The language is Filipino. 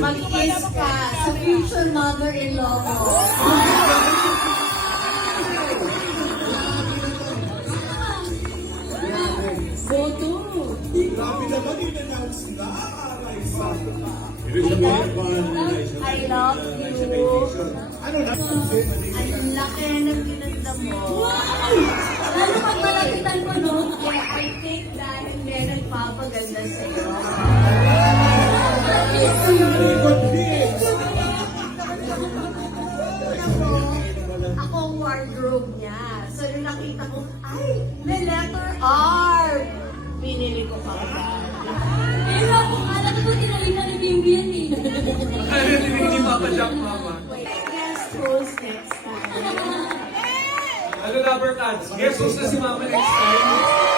Mag-kiss ka sa future mother-in-law mo. Boto. Grabe naman yung announce na. I love you. Ano na? Ang laki ng ginanda mo. Wow! Lalo pag malapitan mo, no? Kaya I think dahil may nagpapaganda sa'yo. Ako ang wardrobe niya. So nung nakita ko, ay, may letter R. Pinili ko pa ba? Pero ako, alam ko, tinalikan ni Bimbi yan eh. Ano hindi Papa Jack, Mama? Wait, guest host next time. Ano, Lover Cats? Guess who's na si Mama next time?